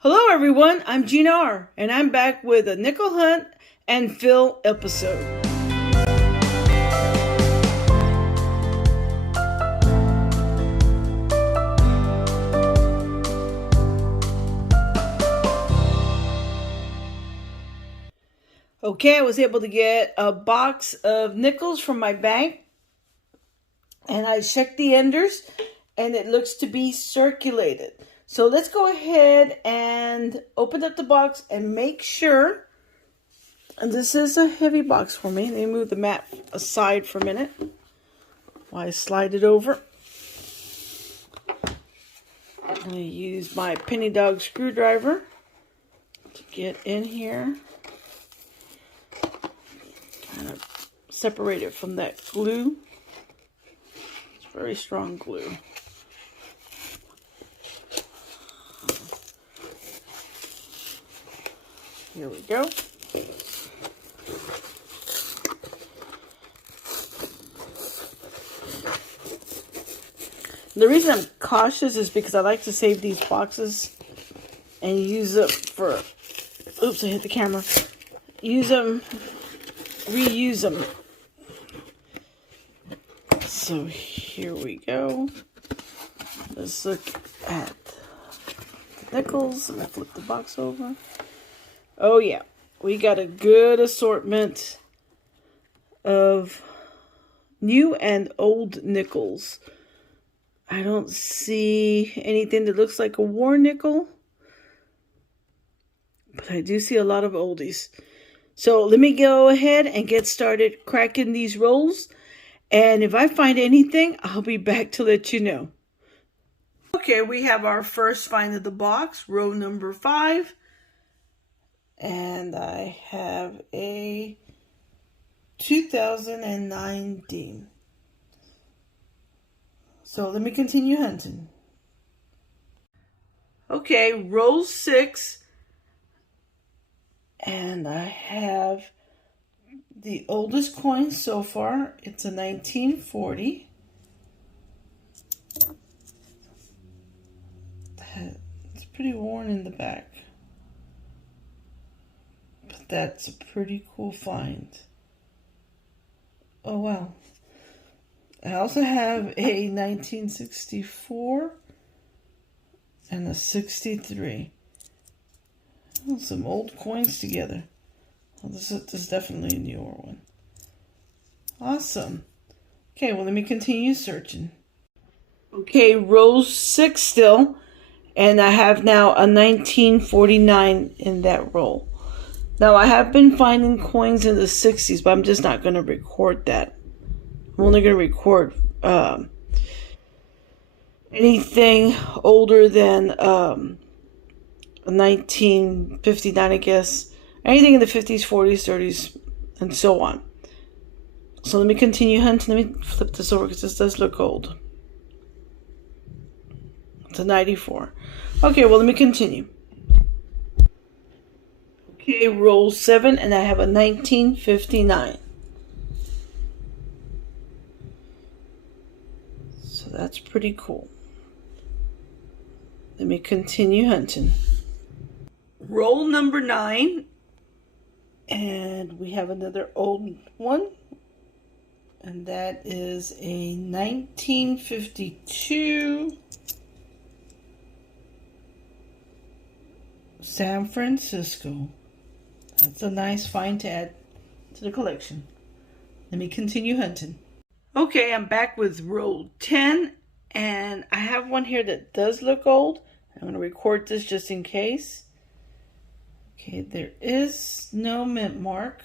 Hello everyone, I'm Gina R, and I'm back with a nickel hunt and fill episode. Okay, I was able to get a box of nickels from my bank, and I checked the enders, and it looks to be circulated. So let's go ahead and open up the box and make sure. And this is a heavy box for me. Let me move the mat aside for a minute while I slide it over. I'm going to use my Penny Dog screwdriver to get in here. Kind of separate it from that glue. It's very strong glue. Here we go. The reason I'm cautious is because I like to save these boxes and use them for, oops, I hit the camera. Use them, reuse them. So here we go. Let's look at the nickels. I'm going to flip the box over. Oh yeah, we got a good assortment of new and old nickels. I don't see anything that looks like a war nickel, but I do see a lot of oldies. So let me go ahead and get started cracking these rolls. And if I find anything, I'll be back to let you know. Okay, we have our first find of the box, row number 5. And I have a 2009 Dean. So let me continue hunting. Okay, row 6. And I have the oldest coin so far. It's a 1940. It's pretty worn in the back. That's a pretty cool find. Oh, wow. I also have a 1964 and a 63. Oh, some old coins together. Oh, this is definitely a newer one. Awesome. Okay, well, let me continue searching. Okay, row 6 still. And I have now a 1949 in that row. Now, I have been finding coins in the 60s, but I'm just not going to record that. I'm only going to record anything older than 1959, I guess. Anything in the 50s, 40s, 30s, and so on. So let me continue hunting. Let me flip this over because this does look old. It's a 94. Okay, well, let me continue. Okay, roll 7, and I have a 1959. So that's pretty cool. Let me continue hunting. Roll number 9, and we have another old one, and that is a 1952 San Francisco. That's a nice find to add to the collection. Let me continue hunting. Okay, I'm back with row 10, and I have one here that does look old. I'm going to record this just in case. Okay, there is no mint mark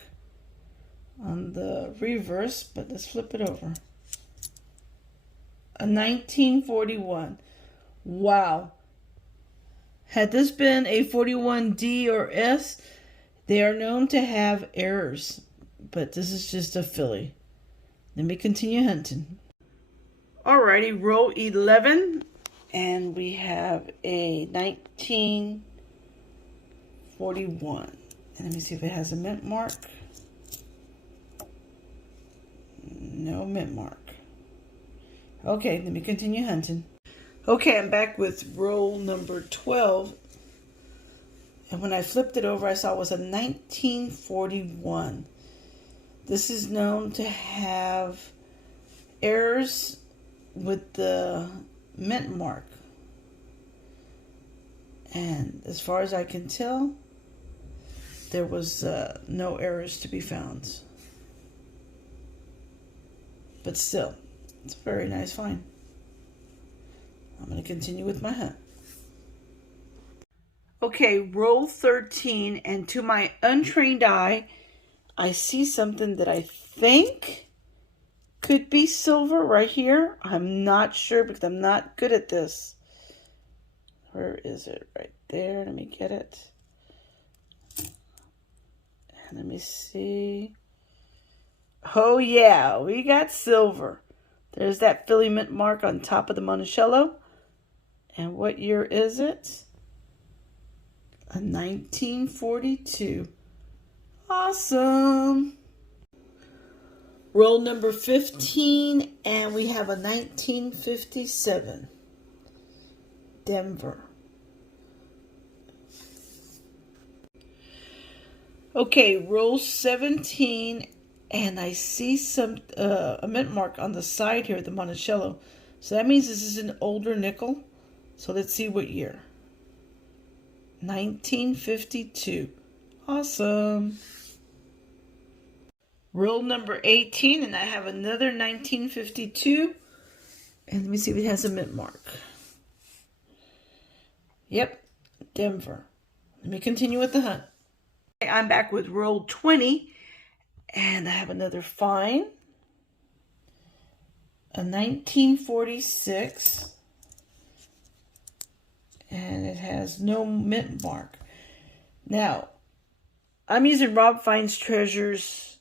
on the reverse, but let's flip it over. A 1941. Wow. Had this been a 41D or S, they are known to have errors, but this is just a filly. Let me continue hunting. Alrighty, row 11, and we have a 1941. And let me see if it has a mint mark. No mint mark. Okay, let me continue hunting. Okay, I'm back with roll number 12. And when I flipped it over, I saw it was a 1941. This is known to have errors with the mint mark. And as far as I can tell, there was no errors to be found. But still, it's a very nice find. I'm going to continue with my hunt. Okay, roll 13, and to my untrained eye, I see something that I think could be silver right here. I'm not sure because I'm not good at this. Where is it? Right there. Let me get it. And let me see. Oh yeah, we got silver. There's that Philly mint mark on top of the Monticello. And what year is it? A 1942. Awesome. Roll number 15, and we have a 1957. Denver. Okay, roll 17, and I see a mint mark on the side here of the Monticello. So that means this is an older nickel. So let's see what year. 1952. Awesome. Roll number 18, and I have another 1952. And let me see if it has a mint mark. Yep, Denver. Let me continue with the hunt. I'm back with roll 20, and I have another find. A 1946. And it has no mint mark. Now, I'm using Rob Finds Treasures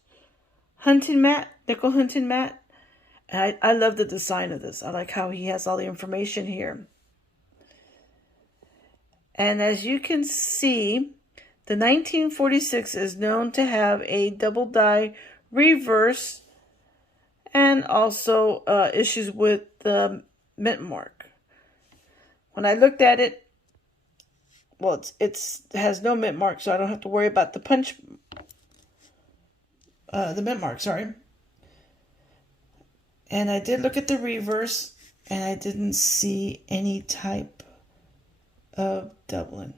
hunting mat, nickel hunting mat. And I love the design of this. I like how he has all the information here. And as you can see, the 1946 is known to have a double die reverse and also issues with the mint mark. When I looked at it, well, it has no mint mark, so I don't have to worry about the mint mark, sorry. And I did look at the reverse, and I didn't see any type of doubling.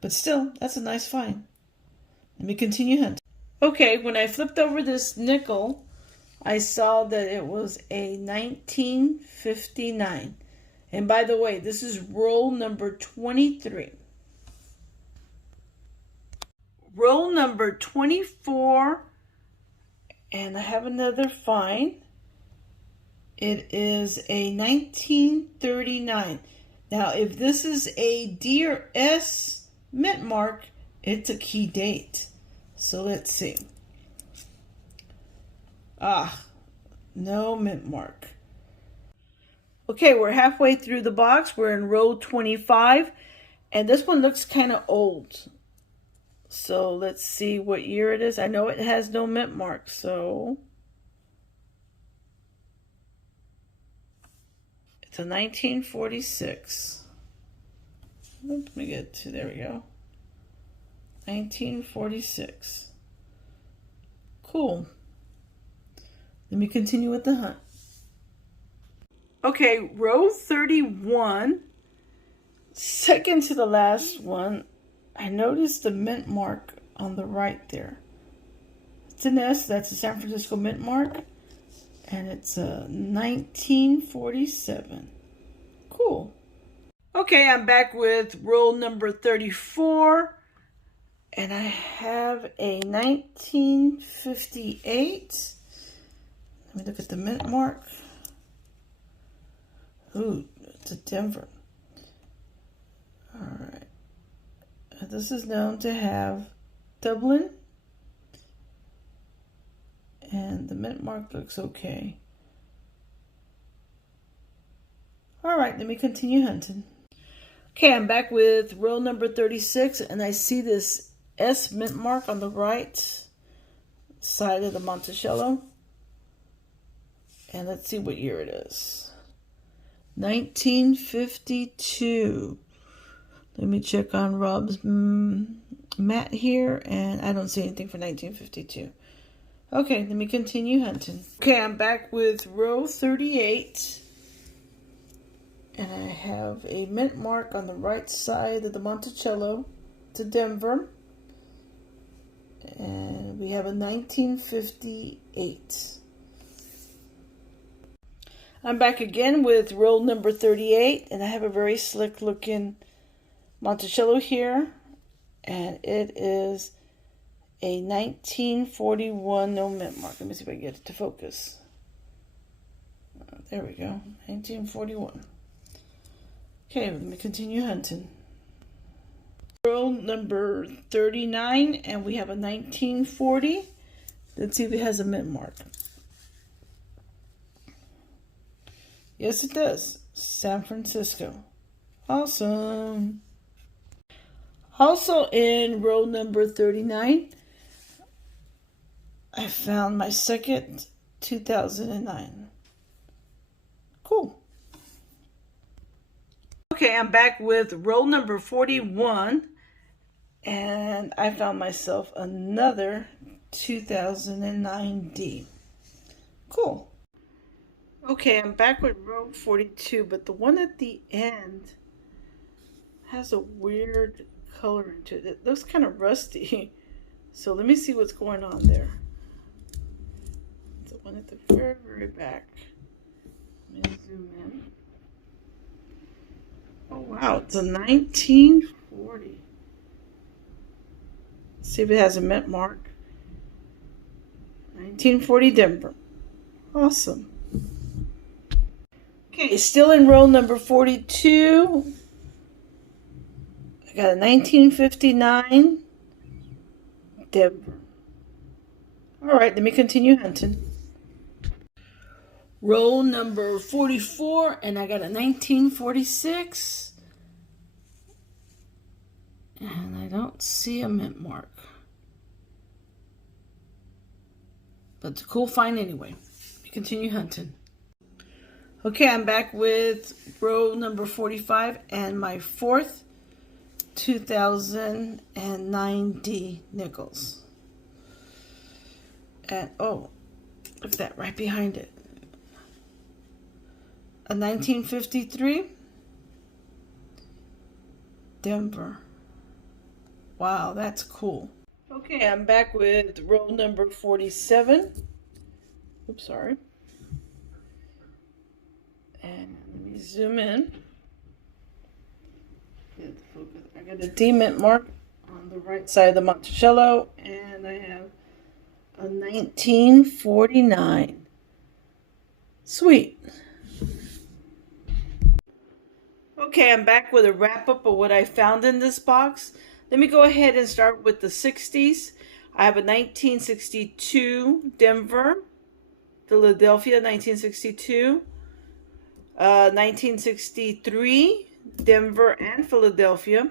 But still, that's a nice find. Let me continue hunting. Okay, when I flipped over this nickel, I saw that it was a 1959. And by the way, this is roll number 23. Roll number 24, and I have another find. It is a 1939. Now, if this is a D or S mint mark, it's a key date. So let's see. No mint mark. Okay, we're halfway through the box. We're in row 25, and this one looks kind of old. So let's see what year it is. I know it has no mint mark, so it's a 1946. Let me get to, there we go. 1946. Cool. Let me continue with the hunt. Okay, row 31, second to the last one, I noticed the mint mark on the right there. It's an S, that's a San Francisco mint mark, and it's a 1947. Cool. Okay, I'm back with roll number 34, and I have a 1958. Let me look at the mint mark. Ooh, it's a Denver. All right. This is known to have Dublin. And the mint mark looks okay. All right, let me continue hunting. Okay, I'm back with row number 36, and I see this S mint mark on the right side of the Monticello. And let's see what year it is. 1952. Let me check on Rob's mat here, and I don't see anything for 1952. Okay, let me continue hunting. Okay, I'm back with row 38. And I have a mint mark on the right side of the Monticello to Denver. And we have a 1958. I'm back again with roll number 38, and I have a very slick looking Monticello here. And it is a 1941 no mint mark. Let me see if I can get it to focus. There we go, 1941. Okay, let me continue hunting. Roll number 39, and we have a 1940. Let's see if it has a mint mark. Yes, it does. San Francisco. Awesome. Also in row number 39, I found my second 2009. Cool. Okay, I'm back with roll number 41, and I found myself another 2009D. Cool. Okay, I'm back with row 42, but the one at the end has a weird color into it. It looks kind of rusty. So let me see what's going on there. The one at the very, very back. Let me zoom in. Oh wow, it's a 1940. Let's see if it has a mint mark. 1940 Denver. Awesome. Okay, still in row number 42. I got a 1959 Denver. Alright, let me continue hunting. Roll number 44, and I got a 1946. And I don't see a mint mark. But it's a cool find anyway. Let me continue hunting. Okay, I'm back with row number 45 and my fourth 2009D Nichols. And oh, look at that right behind it. A 1953 Denver. Wow, that's cool. Okay, I'm back with roll number 47. Oops, sorry. And let me zoom in. I got a D mint mark on the right side of the Monticello, and I have a 1949. Sweet. Okay, I'm back with a wrap-up of what I found in this box. Let me go ahead and start with the 60s. I have a 1962 Denver, Philadelphia, 1962. 1963 Denver and Philadelphia.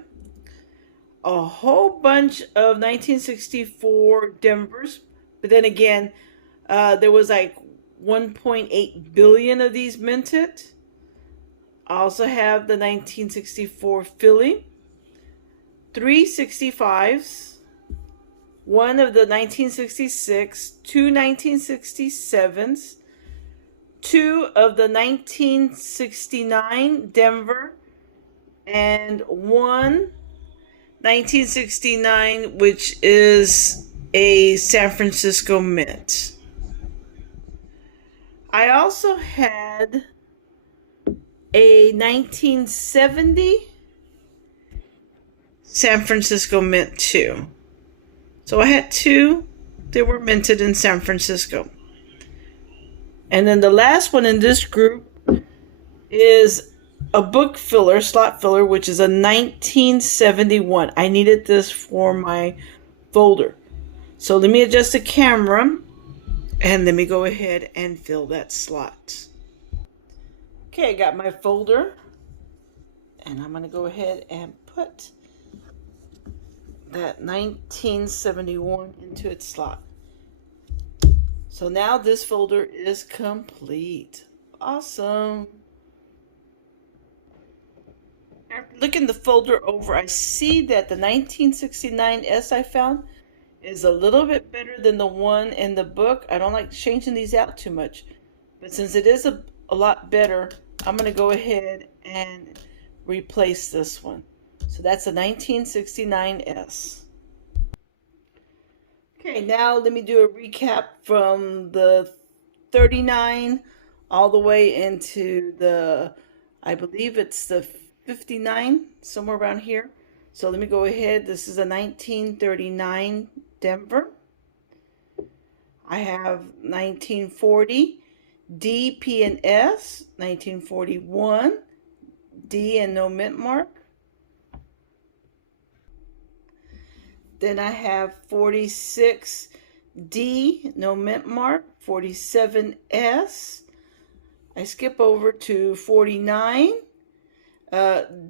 A whole bunch of 1964 Denvers. But then again, there was like 1.8 billion of these minted. I also have the 1964 Philly, 3 65s, one of the 1966, two 1967s, two of the 1969 Denver, and one 1969, which is a San Francisco mint. I also had a 1970 San Francisco mint too. So I had two that were minted in San Francisco. And then the last one in this group is a book filler, slot filler, which is a 1971. I needed this for my folder. So let me adjust the camera and let me go ahead and fill that slot. Okay, I got my folder, and I'm going to go ahead and put that 1971 into its slot. So now this folder is complete. Awesome. After looking the folder over, I see that the 1969S I found is a little bit better than the one in the book. I don't like changing these out too much, but since it is a lot better, I'm going to go ahead and replace this one. So that's a 1969S. Okay, now let me do a recap from the 39 all the way into the, I believe it's the 59, somewhere around here. So let me go ahead. This is a 1939 Denver. I have 1940 D, P, and S, 1941 D and no mint mark. Then I have 46 D, no mint mark, 47S. I skip over to 49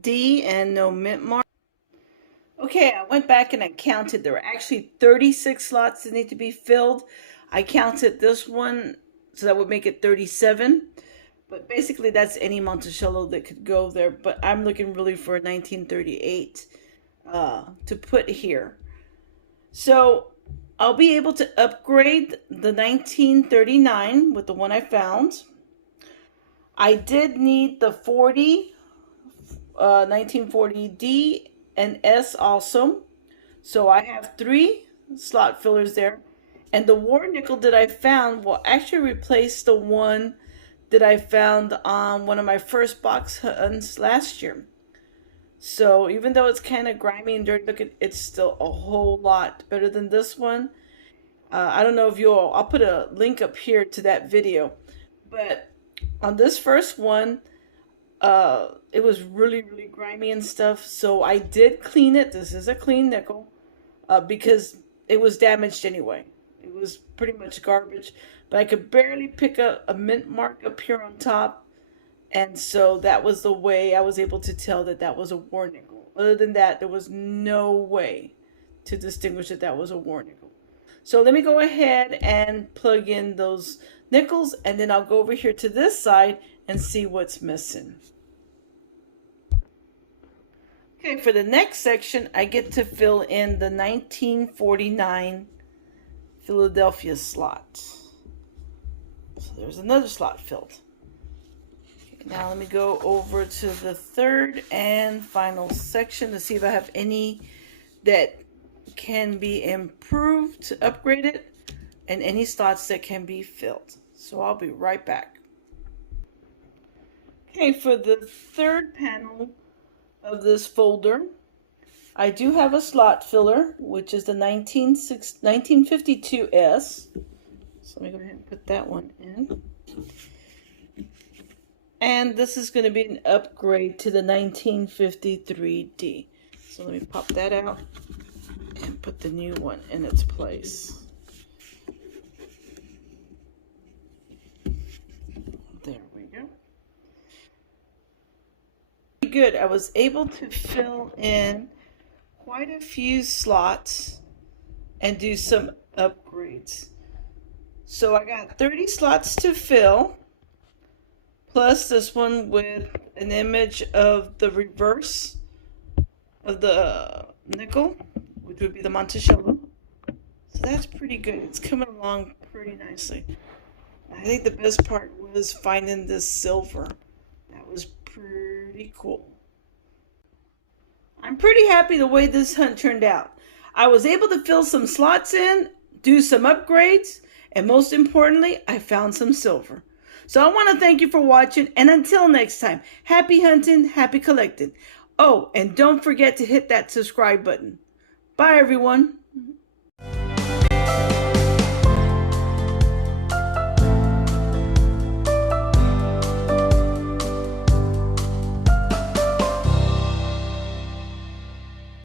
D and no mint mark. Okay, I went back and I counted. There were actually 36 slots that need to be filled. I counted this one, so that would make it 37. But basically, that's any Monticello that could go there. But I'm looking really for a 1938 to put here. So I'll be able to upgrade the 1939 with the one I found. I did need the 1940 D and S also. So I have 3 slot fillers there. And the war nickel that I found will actually replace the one that I found on one of my first box hunts last year. So even though it's kind of grimy and dirty looking, it's still a whole lot better than this one. I don't know if I'll put a link up here to that video. But on this first one, it was really, really grimy and stuff. So I did clean it. This is a clean nickel because it was damaged anyway. It was pretty much garbage. But I could barely pick up a mint mark up here on top. And so that was the way I was able to tell that that was a war nickel. Other than that, there was no way to distinguish that that was a war nickel. So let me go ahead and plug in those nickels, and then I'll go over here to this side and see what's missing. Okay, for the next section, I get to fill in the 1949 Philadelphia slot. So there's another slot filled. Now let me go over to the third and final section to see if I have any that can be improved, upgraded, and any slots that can be filled. So I'll be right back. Okay, for the third panel of this folder, I do have a slot filler, which is the 1952S. So let me go ahead and put that one in. And this is going to be an upgrade to the 1953D. So let me pop that out and put the new one in its place. There we go. Good. I was able to fill in quite a few slots and do some upgrades. So I got 30 slots to fill. Plus this one with an image of the reverse of the nickel, which would be the Monticello. So that's pretty good. It's coming along pretty nicely. I think the best part was finding this silver. That was pretty cool. I'm pretty happy the way this hunt turned out. I was able to fill some slots in, do some upgrades, and most importantly, I found some silver. So I want to thank you for watching, and until next time, happy hunting, happy collecting. Oh, and don't forget to hit that subscribe button. Bye, everyone.